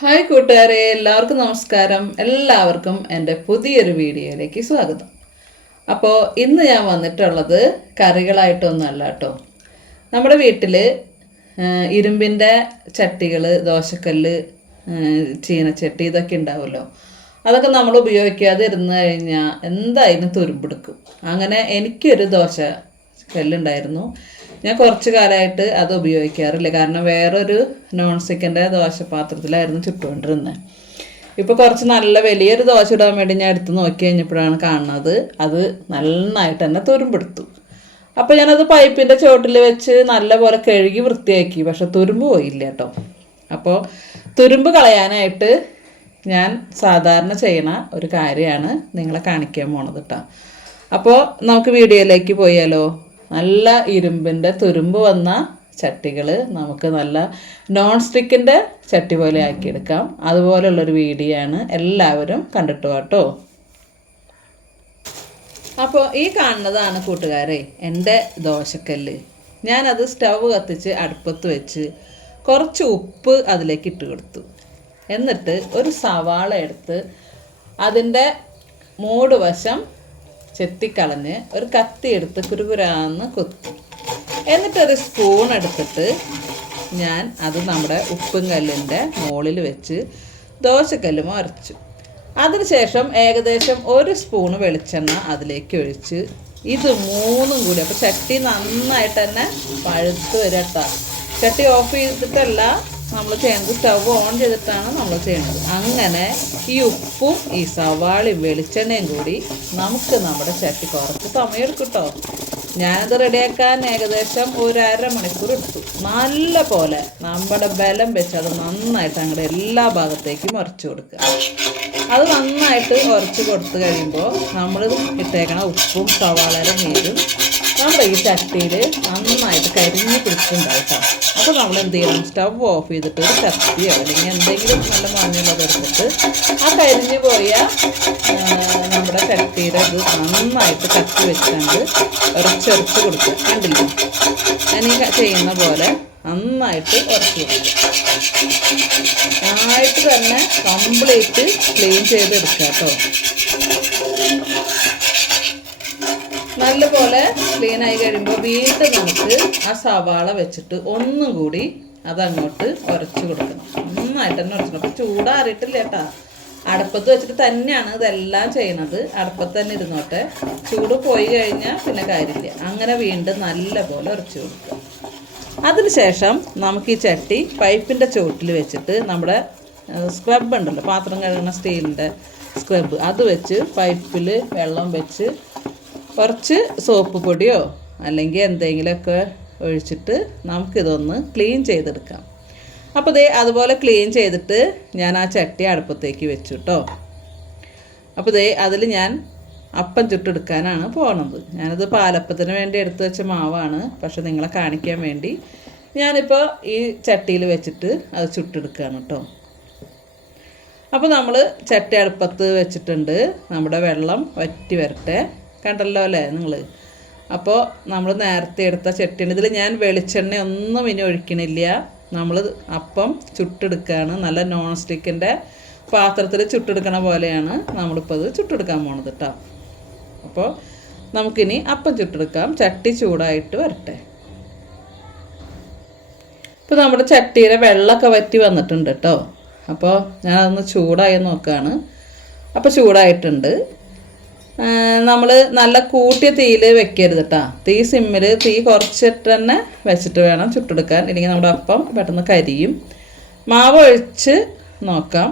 Hi കൂട്ടുകാരെ എല്ലാവർക്കും നമസ്കാരം. എല്ലാവർക്കും എന്റെ പുതിയൊരു വീഡിയോയിലേക്ക് സ്വാഗതം. അപ്പോൾ ഇന്ന് ഞാൻ വന്നിട്ടുള്ളത് കറികളായിട്ടൊന്നുമല്ല കേട്ടോ. നമ്മുടെ വീട്ടിൽ ഇരുമ്പിന്റെ ചട്ടികൾ ദോശക്കല്ല് ചീനച്ചട്ടി ഇതൊക്കെ ഉണ്ടാവുമല്ലോ. അതൊക്കെ നമ്മൾ ഉപയോഗിക്കാതെ ഇരുന്ന് കഴിഞ്ഞാൽ എന്തായാലും തുരുമ്പെടുക്കും? അങ്ങനെ എനിക്കൊരു ദോശ കല്ലുണ്ടായിരുന്നു ഞാൻ കുറച്ച് കാലമായിട്ട് അത് ഉപയോഗിക്കാറില്ല. കാരണം വേറൊരു നോൺ സ്റ്റിക്കിന്റെ ദോശപാത്രത്തിലായിരുന്നു ചുട്ടുകൊണ്ടിരുന്നത് ഇപ്പോൾ കുറച്ച് നല്ല വലിയൊരു ദോശ ഇടാൻ വേണ്ടി ഞാൻ എടുത്ത് നോക്കി കഴിഞ്ഞപ്പോഴാണ് കാണുന്നത്. അത് നന്നായിട്ട് തന്നെ തുരുമ്പെടുത്തു. അപ്പോൾ ഞാനത് പൈപ്പിന്റെ ചുവട്ടിൽ വെച്ച് നല്ലപോലെ കഴുകി വൃത്തിയാക്കി. പക്ഷെ തുരുമ്പ് പോയില്ല കേട്ടോ. അപ്പോൾ തുരുമ്പ് കളയാനായിട്ട് ഞാൻ സാധാരണ ചെയ്യണ ഒരു കാര്യമാണ് നിങ്ങളെ കാണിക്കാൻ പോണത് കേട്ടോ അപ്പോൾ നമുക്ക് വീഡിയോയിലേക്ക് പോയാലോ? നല്ല ഇരുമ്പിന്റെ തുരുമ്പ് വന്ന ചട്ടികൾ നമുക്ക് നല്ല നോൺ സ്റ്റിക്കിന്റെ ചട്ടി പോലെ ആക്കിയെടുക്കാം. അതുപോലുള്ളൊരു വീഡിയോ ആണ് എല്ലാവരും കണ്ടിട്ട് കേട്ടോ അപ്പോൾ ഈ കാണുന്നതാണ് കൂട്ടുകാരെ എന്റെ ദോശക്കല്ല്. ഞാനത് സ്റ്റവ് കത്തിച്ച് അടുപ്പത്ത് വെച്ച് കുറച്ച് ഉപ്പ് അതിലേക്ക് ഇട്ട് കൊടുത്തു. എന്നിട്ട് ഒരു സവാള എടുത്ത് അതിന്റെ മൂട് വശം ചെത്തിക്കളഞ്ഞ് ഒരു കത്തി എടുത്ത് കുരുകുരാന്ന് കൊത്തി. എന്നിട്ടൊരു സ്പൂൺ എടുത്തിട്ട് ഞാൻ അത് നമ്മുടെ ഉപ്പും കല്ലിന്റെ മുകളിൽ വെച്ച് ദോശക്കല്ലും അരച്ചു അതിനുശേഷം ഏകദേശം ഒരു സ്പൂണ് വെളിച്ചെണ്ണ അതിലേക്ക് ഒഴിച്ച് ഇത് മൂന്നും കൂടി അപ്പോൾ ചട്ടി നന്നായിട്ട് തന്നെ പഴുത്ത് വരട്ട ചട്ടി ഓഫ് ചെയ്തിട്ടല്ല നമ്മൾ ചെയ്യുന്നത് സ്റ്റവ് ഓൺ ചെയ്തിട്ടാണ് നമ്മൾ ചെയ്യുന്നത്. അങ്ങനെ ഈ ഉപ്പും ഈ സവാളയും വെളിച്ചെണ്ണയും കൂടി നമുക്ക് നമ്മുടെ ചട്ടി കുറച്ച് സമയം എടുക്കും കേട്ടോ ഞാനത് റെഡിയാക്കാൻ ഏകദേശം ഒരു അരമണിക്കൂർ എടുത്തു. നല്ല പോലെ നമ്മുടെ ബലം വെച്ച് അത് നന്നായിട്ട് അങ്ങോട്ട് എല്ലാ ഭാഗത്തേക്കും ഉരച്ചു കൊടുക്കുക. അത് നന്നായിട്ട് ഉരച്ച് കൊടുത്തു കഴിയുമ്പോൾ നമ്മൾ ഇട്ടേക്കണ ഉപ്പും സവാളയുടെ നീരും നമ്മുടെ ഈ ചട്ടിയിൽ നന്നായിട്ട് കരിഞ്ഞു പിടിച്ചിട്ടുണ്ടാവും കേട്ടോ അപ്പോൾ നമ്മൾ എന്ത് ചെയ്യണം സ്റ്റവ് ഓഫ് ചെയ്തിട്ട് ഒരു കത്തിയോ അല്ലെങ്കിൽ എന്തെങ്കിലും നല്ല മഞ്ഞുള്ളത് എടുത്തിട്ട് ആ കരിഞ്ഞു പോയ നമ്മുടെ ചട്ടിയുടെ ഇത് നന്നായിട്ട് കത്തി വെച്ചുകൊണ്ട് ഉരച്ചൊരച്ച് കൊടുക്കുക. കണ്ടില്ലേ? ഞാൻ ചെയ്യുന്ന പോലെ നന്നായിട്ട് ഉറച്ചു കൊടുക്കുക. നന്നായിട്ട് തന്നെ കംപ്ലീറ്റ് ക്ലീൻ ചെയ്തെടുക്കുക കേട്ടോ നല്ലപോലെ ക്ലീൻ ആയി കഴിയുമ്പോൾ വീണ്ടും നമുക്ക് ആ സവാള വെച്ചിട്ട് ഒന്നും കൂടി അതങ്ങോട്ട് ഉരച്ച് കൊടുക്കണം. നന്നായിട്ട് തന്നെ ഉരച്ചണം അപ്പോൾ ചൂടാറിയിട്ടില്ല കേട്ടാ. അടുപ്പത്ത് വെച്ചിട്ട് തന്നെയാണ് ഇതെല്ലാം ചെയ്യണത്. അടുപ്പത്ത് തന്നെ ഇരുന്നോട്ടെ. ചൂട് പോയി കഴിഞ്ഞാൽ പിന്നെ കാര്യമില്ല. അങ്ങനെ വീണ്ടും നല്ലപോലെ ഉരച്ച് കൊടുക്കുക. അതിനുശേഷം നമുക്ക് ഈ ചട്ടി പൈപ്പിന്റെ ചുവട്ടിൽ വെച്ചിട്ട് നമ്മുടെ സ്ക്രബ് ഉണ്ടല്ലോ. പാത്രം കഴുകുന്ന സ്റ്റീലിന്റെ സ്ക്രബ് അത് വെച്ച് പൈപ്പിൽ വെള്ളം വെച്ച് കുറച്ച് സോപ്പ് പൊടിയോ അല്ലെങ്കിൽ എന്തെങ്കിലുമൊക്കെ ഒഴിച്ചിട്ട് നമുക്കിതൊന്ന് ക്ലീൻ ചെയ്തെടുക്കാം. അപ്പോൾ ദേ അതുപോലെ ക്ലീൻ ചെയ്തിട്ട് ഞാൻ ആ ചട്ടി അടുപ്പത്തേക്ക് വെച്ചു കേട്ടോ അപ്പോൾ ദേ അതിൽ ഞാൻ അപ്പം ചുട്ടെടുക്കാനാണ് പോണത്. ഞാനത് പാലപ്പത്തിന് വേണ്ടി എടുത്തു വെച്ച മാവാണ്. പക്ഷെ നിങ്ങളെ കാണിക്കാൻ വേണ്ടി ഞാനിപ്പോൾ ഈ ചട്ടിയിൽ വെച്ചിട്ട് അത് ചുട്ടെടുക്കുകയാണ് കേട്ടോ അപ്പോൾ നമ്മൾ ചട്ടി അടുപ്പത്ത് വെച്ചിട്ടുണ്ട്. നമ്മുടെ വെള്ളം വറ്റി വരട്ടെ. കണ്ടല്ലോ അല്ലേ നിങ്ങൾ അപ്പോൾ നമ്മൾ നേരത്തെ എടുത്ത ചട്ടിയാണ്. ഇതിൽ ഞാൻ വെളിച്ചെണ്ണ ഒന്നും ഇനി ഒഴിക്കണില്ല. നമ്മൾ അപ്പം ചുട്ടെടുക്കുകയാണ് നല്ല നോൺ സ്റ്റിക്കിന്റെ പാത്രത്തിൽ ചുട്ടെടുക്കണ പോലെയാണ് നമ്മളിപ്പോൾ അത് ചുട്ടെടുക്കാൻ പോണത് കേട്ടോ അപ്പോൾ നമുക്കിനി അപ്പം ചുട്ടെടുക്കാം. ചട്ടി ചൂടായിട്ട് വരട്ടെ. ഇപ്പോൾ നമ്മുടെ ചട്ടിയിലെ വെള്ളമൊക്കെ വറ്റി വന്നിട്ടുണ്ട് കേട്ടോ അപ്പോൾ ഞാനതൊന്ന് ചൂടായി നോക്കുകയാണ് അപ്പോൾ ചൂടായിട്ടുണ്ട്. നമ്മൾ നല്ല കൂട്ടിയ തീയിൽ വെക്കരുത് കേട്ടോ തീ സിമ്മിൽ തീ കുറച്ചിട്ട് തന്നെ വെച്ചിട്ട് വേണം ചുട്ടെടുക്കാൻ. ഇല്ലെങ്കിൽ നമ്മുടെ അപ്പം പെട്ടെന്ന് കരിയും. മാവ് ഒഴിച്ച് നോക്കാം.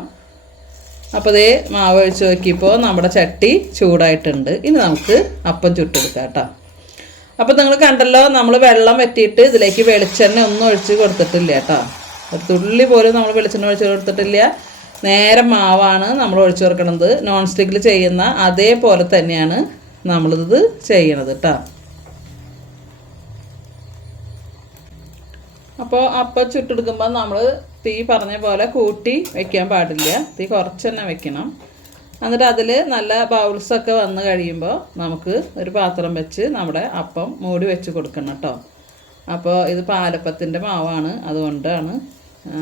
അപ്പോൾ ദേ മാവ് ഒഴിച്ച് നോക്കിയപ്പോൾ നമ്മുടെ ചട്ടി ചൂടായിട്ടുണ്ട്. ഇനി നമുക്ക് അപ്പം ചുട്ടെടുക്കാം കേട്ടോ അപ്പോൾ നിങ്ങൾ കണ്ടല്ലോ നമ്മൾ വെള്ളം വറ്റിയിട്ട് ഇതിലേക്ക് വെളിച്ചെണ്ണ ഒന്നും ഒഴിച്ച് കൊടുത്തിട്ടില്ല കേട്ടോ ഒരു തുള്ളി പോലും നമ്മൾ വെളിച്ചെണ്ണ ഒഴിച്ച് കൊടുത്തിട്ടില്ല. നേരെ മാവാണ് നമ്മൾ ഒഴിച്ചു കൊടുക്കണത് നോൺ സ്റ്റിക്കിൽ ചെയ്യുന്ന അതേപോലെ തന്നെയാണ് നമ്മളിത് ചെയ്യണത് കേട്ടോ അപ്പോൾ അപ്പം ചുട്ടെടുക്കുമ്പോൾ നമ്മൾ തീ പറഞ്ഞ പോലെ കൂട്ടി വെക്കാൻ പാടില്ല. തീ കുറച്ച് തന്നെ വെക്കണം. എന്നിട്ട് അതിൽ നല്ല ബൗൾസൊക്കെ വന്ന് കഴിയുമ്പോൾ നമുക്ക് ഒരു പാത്രം വെച്ച് നമ്മുടെ അപ്പം മൂടി വെച്ച് കൊടുക്കണം കേട്ടോ അപ്പോൾ ഇത് പാലപ്പത്തിന്റെ മാവാണ്. അതുകൊണ്ടാണ്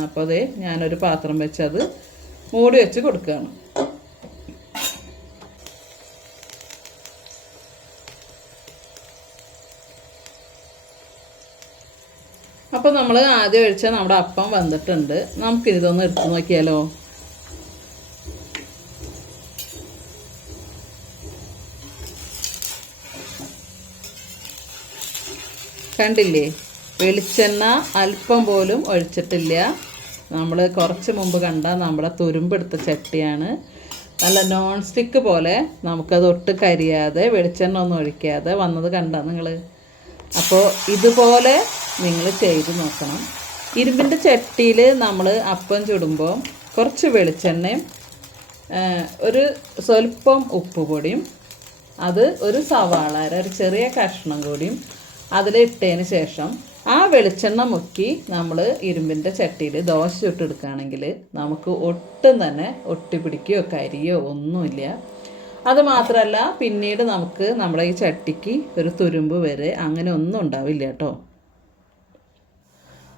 അപ്പോൾ അതേ ഞാനൊരു പാത്രം വെച്ച് അത് മൂടി വെച്ച് കൊടുക്കുകയാണ്. അപ്പോൾ നമ്മൾ ആദ്യം ഒഴിച്ച നമ്മുടെ അപ്പം വന്നിട്ടുണ്ട്. നമുക്കിതൊന്ന് എടുത്തു നോക്കിയാലോ? കണ്ടില്ലേ? വെളിച്ചെണ്ണ അല്പം പോലും ഒഴിച്ചിട്ടില്ല. നമ്മൾ കുറച്ച് മുമ്പ് കണ്ട നമ്മുടെ തുരുമ്പെടുത്ത ചട്ടിയാണ്. നല്ല നോൺ സ്റ്റിക്ക് പോലെ നമുക്കത് ഒട്ട് കരിയാതെ വെളിച്ചെണ്ണ ഒന്നും ഒഴിക്കാതെ വന്നത് കണ്ട നിങ്ങൾ? അപ്പോൾ ഇതുപോലെ നിങ്ങൾ ചെയ്ത് നോക്കണം. ഇരുമ്പിന്റെ ചട്ടിയിൽ നമ്മൾ അപ്പം ചുടുമ്പോൾ കുറച്ച് വെളിച്ചെണ്ണയും ഒരു സ്വല്പം ഉപ്പ് പൊടിയും അത് ഒരു സവാള ഒരു ചെറിയ കഷ്ണം കൂടിയും അതിലിട്ടതിന് ശേഷം ആ വെളിച്ചെണ്ണ മുക്കി നമ്മൾ ഇരുമ്പിന്റെ ചട്ടിയിൽ ദോശ ചുട്ടെടുക്കുകയാണെങ്കിൽ നമുക്ക് ഒട്ടും തന്നെ ഒട്ടിപ്പിടിക്കുകയോ കരിയോ ഒന്നുമില്ല. അത് മാത്രമല്ല പിന്നീട് നമുക്ക് നമ്മുടെ ഈ ചട്ടിക്ക് ഒരു തുരുമ്പ് വരെ അങ്ങനെ ഒന്നും ഉണ്ടാവില്ല കേട്ടോ.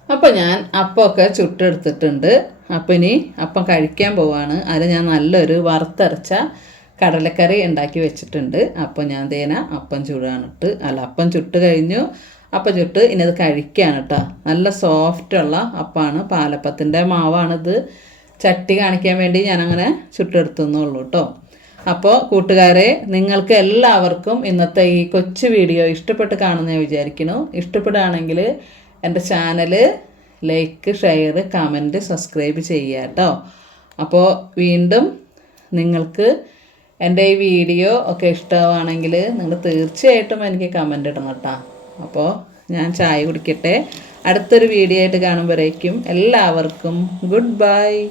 അപ്പോൾ ഞാൻ അപ്പമൊക്കെ ചുട്ടെടുത്തിട്ടുണ്ട്. അപ്പം ഇനി അപ്പം കഴിക്കാൻ പോവാണ്. അതിൽ ഞാൻ നല്ലൊരു വറുത്തരച്ച കടലക്കറി ഉണ്ടാക്കി വെച്ചിട്ടുണ്ട്. അപ്പം ഞാൻ തേന അപ്പം ചുടാനിട്ട് അല്ല അപ്പം ചുട്ട് കഴിഞ്ഞു. അപ്പം ചുട്ട് ഇനി അത് കഴിക്കുകയാണ് കേട്ടോ നല്ല സോഫ്റ്റുള്ള അപ്പമാണ് പാലപ്പത്തിന്റെ മാവാണിത്. ചട്ടി കാണിക്കാൻ വേണ്ടി ഞാനങ്ങനെ ചുട്ടെടുത്തുന്നുള്ളൂ കേട്ടോ അപ്പോൾ കൂട്ടുകാരെ നിങ്ങൾക്ക് എല്ലാവർക്കും ഇന്നത്തെ ഈ കൊച്ചു വീഡിയോ ഇഷ്ടപ്പെട്ട് കാണുന്ന ഞാൻ വിചാരിക്കുന്നു. ഇഷ്ടപ്പെടുകയാണെങ്കിൽ എന്റെ channel like share comment subscribe ചെയ്യുക കേട്ടോ അപ്പോൾ വീണ്ടും നിങ്ങൾക്ക് എന്റെ ഈ വീഡിയോ ഒക്കെ ഇഷ്ടമാണെങ്കിൽ നിങ്ങൾ തീർച്ചയായിട്ടും എനിക്ക് കമന്റ് ഇടണം കേട്ടോ അപ്പോൾ ഞാൻ ചായ കുടിക്കട്ടെ. അടുത്തൊരു വീഡിയോ ആയിട്ട് കാണുമ്പോഴേക്കും എല്ലാവർക്കും ഗുഡ് ബൈ.